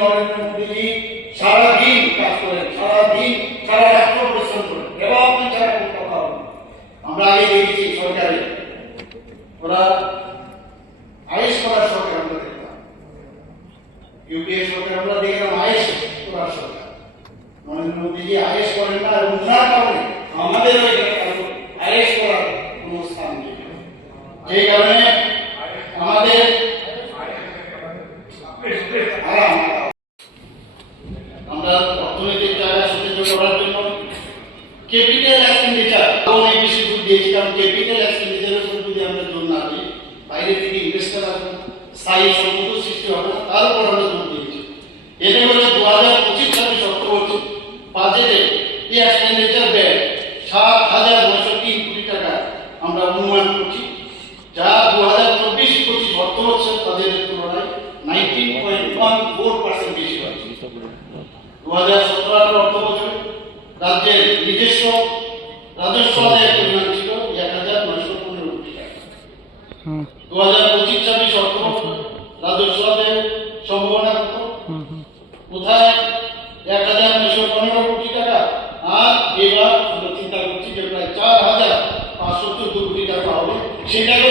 নরেন্দ্র মোদীজি সারাদিন কাজ করেন, সারাদিন সারা রাষ্ট্র পরিশ্রম করেন, ডেভেলপমেন্ট ছাড়া কোনো কথা হবে না। আমরা আগে দেখেছি সরকারে ওরা আয়েস করার সরকার আমরা দেখতাম, ইউপিএ সরকার আমরা দেখলাম আয়েস করার সরকার। নরেন্দ্র মোদীজি আয়েস করেন না এবং ওনার কারণে আমাদের ওই আয়েস করার কোনো স্থান নেই। যে কারণে আমাদের আমরা অর্থনৈতিক জায়গা সচেতন করার জন্য ক্যাপিটাল এক্সপেন্ডিচার অনেক বেশি জোর দিয়েছি, কারণ ক্যাপিটাল এক্সপেন্ডিচারের উপর যদি আমরা জোর না দিই, বাইরে থেকে ইনভেস্টার আসবে না, স্থায়ী সম্পদ সৃষ্টি হবে না, তার উপর আমরা জোর দিয়েছি। এটা হলো 2025-26 অর্থবর্ষে বাজেটে এই এক্সপেন্ডিচার ব্যয় 7,903 কোটি টাকা আমরা অনুমান করছি, যা 2024-25 অর্থবর্ষের বাজেটের তুলনায় 19.14% বেশি হচ্ছে। 2017 অর্থবছরে রাজ্যের নিজস্ব রাজস্ব আদায়ের পরিমাণ ছিল 1,915 কোটি টাকা। 2025-26 অর্থবছরে রাজস্ব আদায়ের সম্ভাবনা কোথায় 1,915 কোটি টাকা, আর এবার আমরা চিন্তা করছি যে প্রায় 4,514 কোটি টাকা হবে, সেটাকে